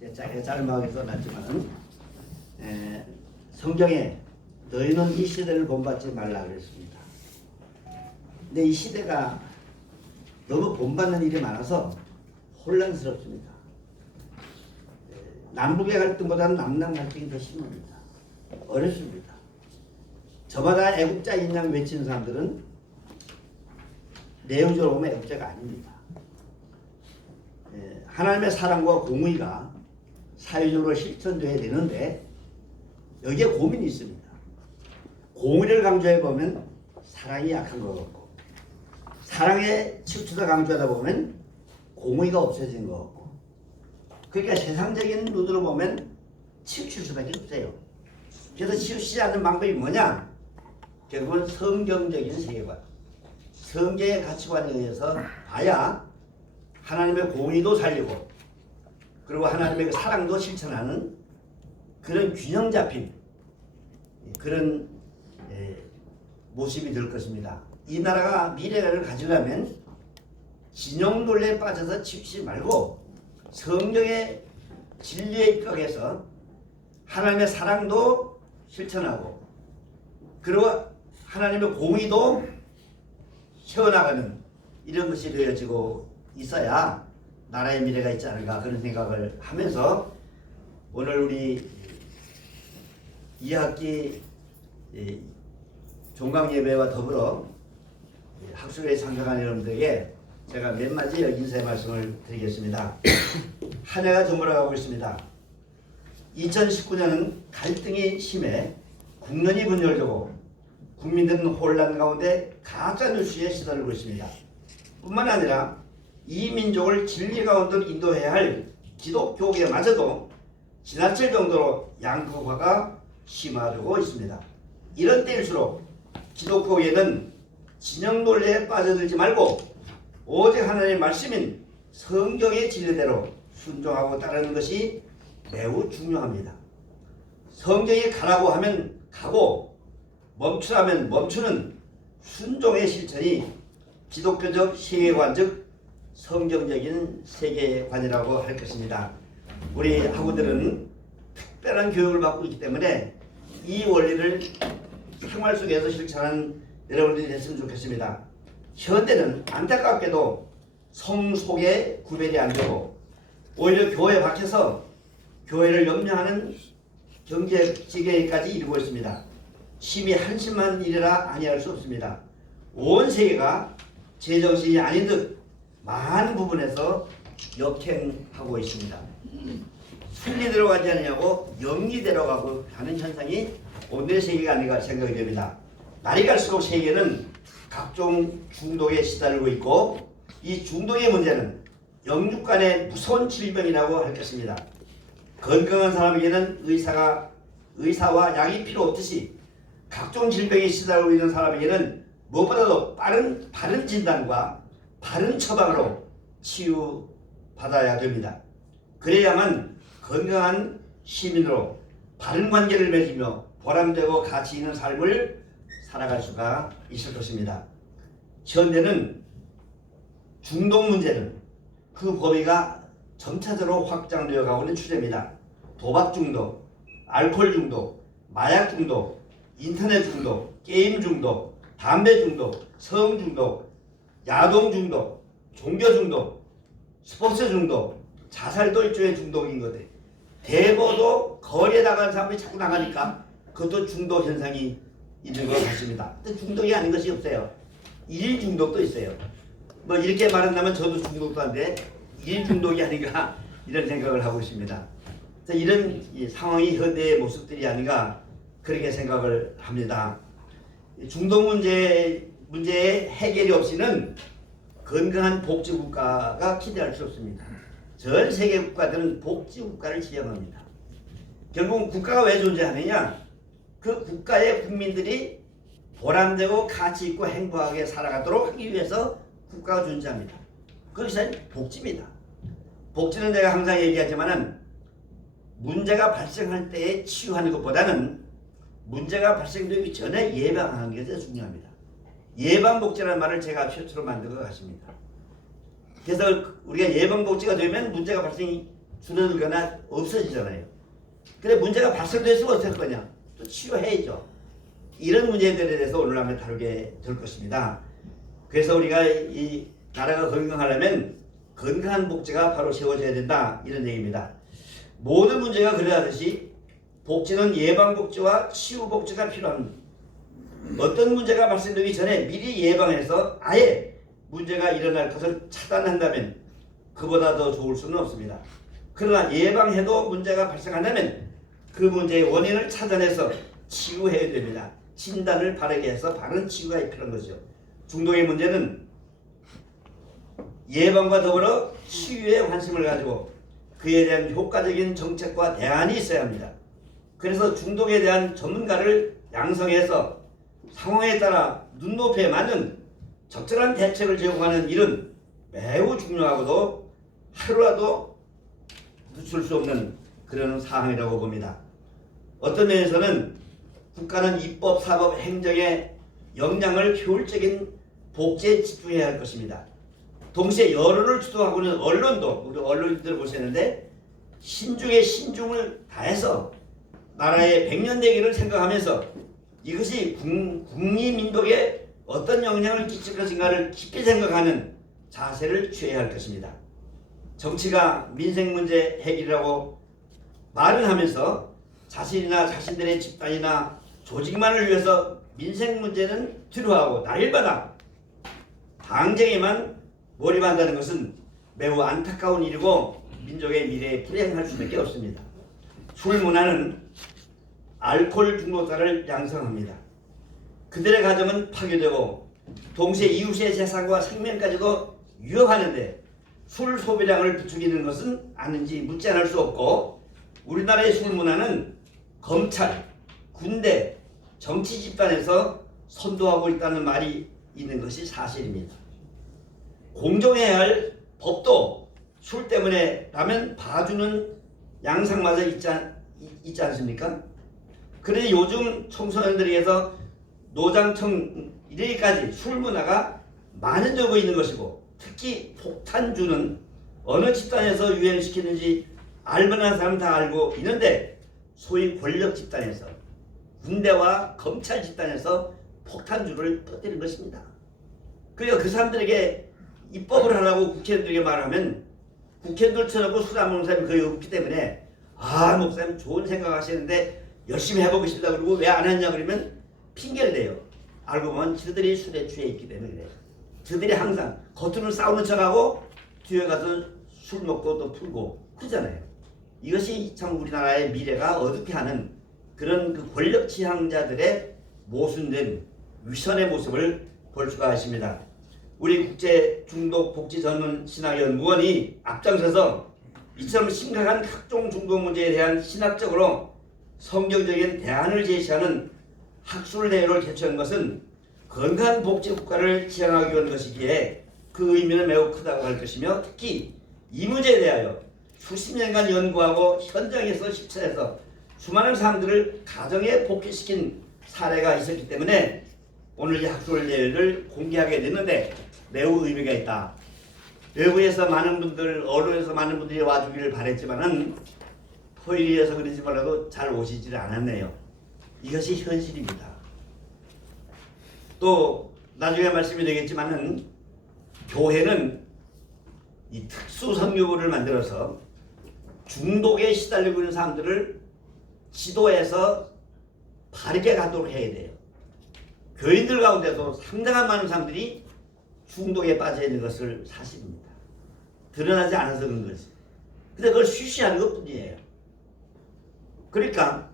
제가 짧게 써놨지만 성경에 너희는 이 시대를 본받지 말라 그랬습니다. 근데 이 시대가 너무 본받는 일이 많아서 혼란스럽습니다. 남북의 갈등보다는 남남 갈등이 더 심합니다. 어렵습니다. 저마다 애국자 인양 외치는 사람들은 내용적으로 보면 애국자가 아닙니다. 하나님의 사랑과 공의가 사회적으로 실천돼야 되는데 여기에 고민이 있습니다. 공의를 강조해 보면 사랑이 약한 것 같고, 사랑에 치우쳐서 강조하다 보면 공의가 없어진 것 같고, 그러니까 세상적인 눈으로 보면 치우칠 수밖에 없어요. 그래서 치우치지 않는 방법이 뭐냐? 결국은 성경적인 세계관, 성경의 가치관에 의해서 봐야 하나님의 공의도 살리고, 그리고 하나님의 그 사랑도 실천하는 그런 균형 잡힌 그런 모습이 될 것입니다. 이 나라가 미래를 가지려면 진영 논리에 빠져서 치우치지 말고 성경의 진리에 입각해서 하나님의 사랑도 실천하고, 그리고 하나님의 공의도 세워나가는 이런 것이 되어지고 있어야 나라의 미래가 있지 않을까, 그런 생각을 하면서 오늘 우리 2학기 종강예배와 더불어 학술에 참석한 여러분들에게 제가 몇 마디 인사의 말씀을 드리겠습니다. 한 해가 저물어가고 있습니다. 2019년은 갈등이 심해 국론이 분열되고 국민들은 혼란 가운데 가짜 뉴스에 시달리고 있습니다. 뿐만 아니라 이 민족을 진리 가운데로 인도해야 할 기독교계마저도 지나칠 정도로 양극화가 심화되고 있습니다. 이런 때일수록 기독교계는 진영 논리에 빠져들지 말고 오직 하나님의 말씀인 성경의 진리대로 순종하고 따르는 것이 매우 중요합니다. 성경이 가라고 하면 가고 멈추라면 멈추는 순종의 실천이 기독교적 세계관, 즉 성경적인 세계관이라고 할 것입니다. 우리 학우들은 특별한 교육을 받고 있기 때문에 이 원리를 생활 속에서 실천하는 여러분들이 됐으면 좋겠습니다. 현대는 안타깝게도 성속의 구별이 안 되고 오히려 교회 밖에서 교회를 염려하는 경제 지경까지 이르고 있습니다. 심히 한심한 일이라 아니할 수 없습니다. 온 세계가 제정신이 아닌 듯 많은 부분에서 역행하고 있습니다. 순리대로 가지 않느냐고 영리대로 가고 하는 현상이 오늘의 세계가 아닌가 생각이 됩니다. 날이 갈수록 세계는 각종 중독에 시달리고 있고, 이 중독의 문제는 영육 간의 무서운 질병이라고 할 것입니다. 건강한 사람에게는 의사와 약이 필요 없듯이 각종 질병에 시달리고 있는 사람에게는 무엇보다도 바른 진단과 바른 처방으로 치유받아야 됩니다. 그래야만 건강한 시민으로 바른 관계를 맺으며 보람되고 가치 있는 삶을 살아갈 수가 있을 것입니다. 현대는 중독 문제는 그 범위가 점차적으로 확장되어 가고 있는 추세입니다. 도박 중독, 알코올 중독, 마약 중독, 인터넷 중독, 게임 중독, 담배 중독, 성 중독, 야동 중독, 종교 중독, 스포츠 중독, 자살도 일종의 중독인 것 같아요. 대거도 거리에 나가는 사람이 자꾸 나가니까 그것도 중독 현상이 있는 것 같습니다. 중독이 아닌 것이 없어요. 일 중독도 있어요. 뭐 이렇게 말한다면 저도 중독도 한데 일 중독이 아닌가 이런 생각을 하고 있습니다. 이런 상황이 현대의 모습들이 아닌가 그렇게 생각을 합니다. 중독 문제의 해결이 없이는 건강한 복지국가가 기대할 수 없습니다. 전 세계 국가들은 복지국가를 지향합니다. 결국은 국가가 왜 존재하느냐? 그 국가의 국민들이 보람되고 가치있고 행복하게 살아가도록 하기 위해서 국가가 존재합니다. 그것이 복지입니다. 복지는 내가 항상 얘기하지만은 문제가 발생할 때에 치유하는 것보다는 문제가 발생되기 전에 예방하는 게 더 중요합니다. 예방복지라는 말을 제가 최초로 만든 것 같습니다. 그래서 우리가 예방복지가 되면 문제가 발생이 줄어들거나 없어지잖아요. 근데 문제가 발생됐으면 어떨 거냐? 또 치료해야죠. 이런 문제들에 대해서 오늘 한번 다루게 될 것입니다. 그래서 우리가 이 나라가 건강하려면 건강한 복지가 바로 세워져야 된다, 이런 얘기입니다. 모든 문제가 그러하듯이 복지는 예방복지와 치유복지가 필요합니다. 어떤 문제가 발생되기 전에 미리 예방해서 아예 문제가 일어날 것을 차단한다면 그보다 더 좋을 수는 없습니다. 그러나 예방해도 문제가 발생한다면 그 문제의 원인을 찾아내서 치유해야 됩니다. 진단을 바르게 해서 바른 치유가 필요한 거죠. 중독의 문제는 예방과 더불어 치유에 관심을 가지고 그에 대한 효과적인 정책과 대안이 있어야 합니다. 그래서 중독에 대한 전문가를 양성해서 상황에 따라 눈높이에 맞는 적절한 대책을 제공하는 일은 매우 중요하고도 하루라도 늦출 수 없는 그런 사항이라고 봅니다. 어떤 면에서는 국가는 입법, 사법, 행정의 역량을 효율적인 복지에 집중해야 할 것입니다. 동시에 여론을 주도하고는 언론도, 우리 언론들 보시는데 신중에 신중을 다해서 나라의 백년대계를 생각하면서 이것이 국민민족에 어떤 영향을 끼칠 것인가를 깊이 생각하는 자세를 취해야 할 것입니다. 정치가 민생 문제 해결이라고 말은 하면서 자신이나 자신들의 집단이나 조직만을 위해서 민생 문제는 뒤로하고 날마다 당쟁에만 몰입한다는 것은 매우 안타까운 일이고 민족의 미래에 불행할 수밖에 없습니다. 술 문화는 알코올 중독자를 양성합니다. 그들의 가정은 파괴되고 동시에 이웃의 재산과 생명까지도 위협하는데 술 소비량을 부추기는 것은 아닌지 묻지 않을 수 없고, 우리나라의 술 문화는 검찰, 군대, 정치 집단에서 선도하고 있다는 말이 있는 것이 사실입니다. 공정해야 할 법도 술 때문에 라면 봐주는 양상마저 있지 않습니까? 그런데 요즘 청소년들에게서 노장청 이르기까지 술 문화가 만연되고 있는 것이고, 특히 폭탄주는 어느 집단에서 유행시키는지 알만한 사람 다 알고 있는데 소위 권력 집단에서, 군대와 검찰 집단에서 폭탄주를 퍼뜨린 것입니다. 그리고 그 사람들에게 입법을 하라고 국회의원들에게 말하면 국회의원들 쳐놓고 술 안 먹는 사람이 거의 없기 때문에 목사님 좋은 생각 하시는데 열심히 해보겠습니다. 그리고 왜 안 했냐 그러면 핑계를 대요. 알고 보면 저들이 술에 취해 있기 때문에 그래요. 저들이 항상 겉으로는 싸우는 척하고 뒤에 가서 술 먹고 또 풀고 그러잖아요. 이것이 참 우리나라의 미래가 어둡게 하는 그런 그 권력 지향자들의 모순된 위선의 모습을 볼 수가 있습니다. 우리 국제 중독 복지 전문 신학연구원이 앞장서서 이처럼 심각한 각종 중독 문제에 대한 신학적으로 성경적인 대안을 제시하는 학술 대회를 개최한 것은 건강한 복지 국가를 지향하기 위한 것이기에 그 의미는 매우 크다고 할 것이며, 특히 이 문제에 대하여 수십 년간 연구하고 현장에서 실천해서 수많은 사람들을 가정에 복귀시킨 사례가 있었기 때문에 오늘 이 학술 대회를 공개하게 됐는데 매우 의미가 있다. 외부에서 많은 분들, 언론에서 많은 분들이 와주기를 바랬지만은 토요일이어서 그런지 몰라도 잘 오시질 않았네요. 이것이 현실입니다. 또 나중에 말씀이 되겠지만은 교회는 이 특수 선교부를 만들어서 중독에 시달리고 있는 사람들을 지도해서 바르게 가도록 해야 돼요. 교인들 가운데도 상당한 많은 사람들이 중독에 빠져 있는 것을 사실입니다. 드러나지 않아서 그런 거지. 근데 그걸 쉬쉬하는 것뿐이에요. 그러니까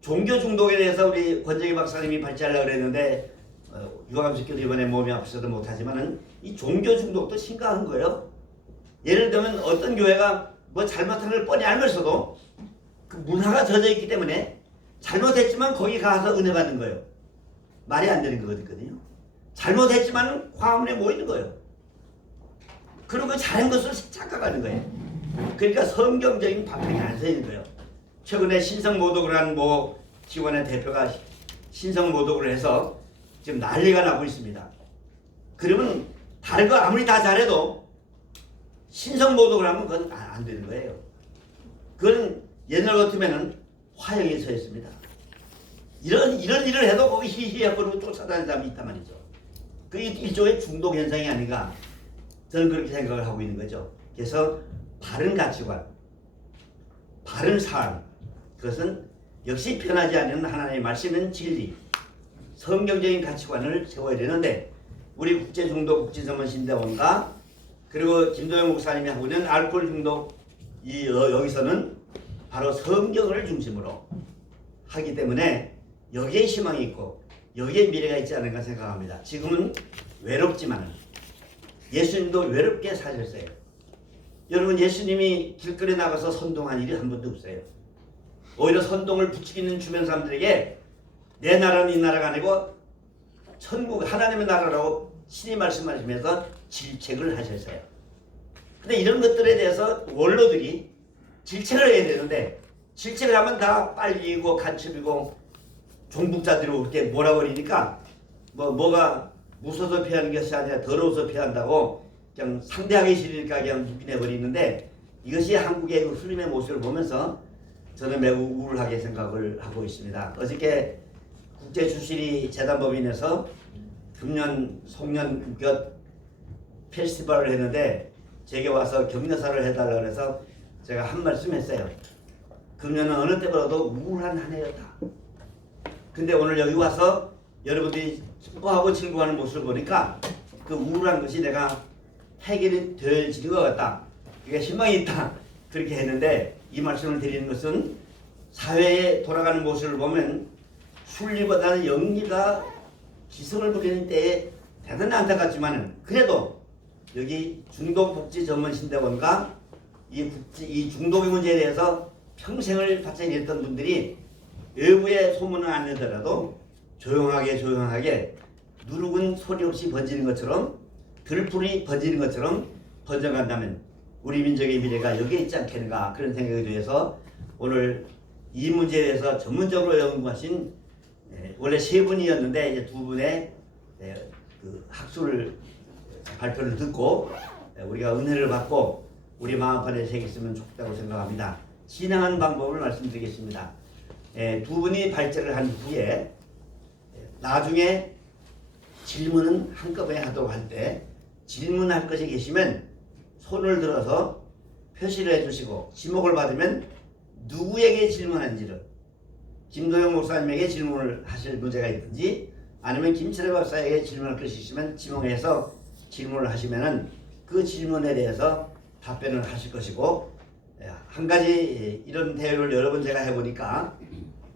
종교 중독에 대해서 우리 권정희 박사님이 발제하려고 그랬는데 유감스럽게도 이번에 몸이 아프셔서 못하지만은 이 종교 중독도 심각한 거예요. 예를 들면 어떤 교회가 뭐 잘못한 걸 뻔히 알면서도 그 문화가 젖어 있기 때문에 잘못했지만 거기 가서 은혜 받는 거예요. 말이 안 되는 거거든요. 잘못했지만 화문에 모이는 거예요. 그리고 잘한 것을 착각하는 거예요. 그러니까 성경적인 바탕이 안 서 있는 거예요. 최근에 신성모독을 한 기관의 대표가 신성모독을 해서 지금 난리가 나고 있습니다. 그러면 다른 거 아무리 다 잘해도 신성모독을 하면 그건 안 되는 거예요. 그건 옛날 같으면은 화형에 처했습니다. 이런 일을 해도 거기 히히하고 쫓아다니는 사람이 있단 말이죠. 그게 일종의 중독 현상이 아닌가, 저는 그렇게 생각을 하고 있는 거죠. 그래서 바른 가치관, 바른 삶, 그것은 역시 변하지 않는 하나님의 말씀은 진리, 성경적인 가치관을 세워야 되는데, 우리 국제중독 국제전문신대원과 그리고 김도영 목사님이 하고 있는 알코올 중독 여기서는 바로 성경을 중심으로 하기 때문에 여기에 희망이 있고 여기에 미래가 있지 않을까 생각합니다. 지금은 외롭지만 예수님도 외롭게 사셨어요. 여러분, 예수님이 길거리에 나가서 선동한 일이 한 번도 없어요. 오히려 선동을 부추기는 주변 사람들에게 내 나라는 이 나라가 아니고 천국 하나님의 나라라고 신이 말씀하시면서 질책을 하셨어요. 근데 이런 것들에 대해서 원로들이 질책을 해야 되는데, 질책을 하면 다 빨리고 간첩이고 종북자들이 그렇게 몰아버리니까 뭐가 무서워서 피하는 것이 아니라 더러워서 피한다고 그냥 상대하기 싫으니까 그냥 묵인해버리는데, 이것이 한국의 그 흐름의 모습을 보면서 저는 매우 우울하게 생각을 하고 있습니다. 어저께 국제주시리 재단법인에서 금년 송년교 페스티벌을 했는데 제게 와서 격려사를 해달라고 해서 제가 한 말씀 했어요. 금년은 어느 때보다도 우울한 한 해였다. 근데 오늘 여기 와서 여러분들이 기뻐하고 즐거워하는 모습을 보니까 그 우울한 것이 내가 해결이 되어질 것 같다. 그게 희망이 있다. 그렇게 했는데, 이 말씀을 드리는 것은 사회에 돌아가는 모습을 보면 순리보다는 영리가 기승을 부리는 때에 대단히 안타깝지만, 그래도 여기 중독복지전문신대원과 이 중독의 문제에 대해서 평생을 바쳐 일했던 분들이 외부에 소문을 안 내더라도 조용하게 누룩은 소리 없이 번지는 것처럼, 들풀이 번지는 것처럼 번져간다면 우리 민족의 미래가 여기에 있지 않겠는가, 그런 생각이 들어서 오늘 이 문제에 대해서 전문적으로 연구하신 원래 세 분이었는데 이제 두 분의 그 학술 발표를 듣고 우리가 은혜를 받고 우리 마음판에 새겼으면 좋겠다고 생각합니다. 진행하는 방법을 말씀드리겠습니다. 두 분이 발제를 한 후에 나중에 질문은 한꺼번에 하도록 할 때, 질문할 것이 계시면 손을 들어서 표시를 해주시고, 지목을 받으면 누구에게 질문하는지를, 김도영 목사님에게 질문을 하실 문제가 있든지 아니면 김철회 박사에게 질문할 것이 있으면 지목해서 질문을 하시면은 그 질문에 대해서 답변을 하실 것이고, 한 가지 이런 대회를 여러 번 제가 해보니까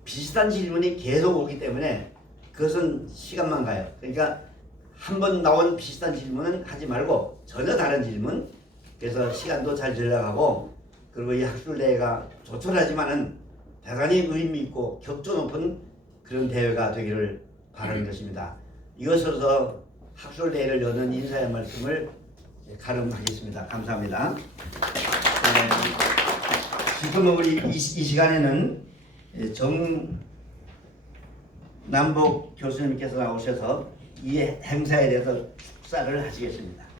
비슷한 질문이 계속 오기 때문에 그것은 시간만 가요. 그러니까 한 번 나온 비슷한 질문은 하지 말고 전혀 다른 질문, 그래서 시간도 잘 절약하고, 그리고 이 학술대회가 조촐하지만은 대단히 의미 있고 격조 높은 그런 대회가 되기를 바라는 것입니다. 이것으로서 학술대회를 여는 인사의 말씀을 가름하겠습니다. 감사합니다. 지금은 우리 이 시간에는 정남복 교수님께서 나오셔서 이 행사에 대해서 축사를 하시겠습니다.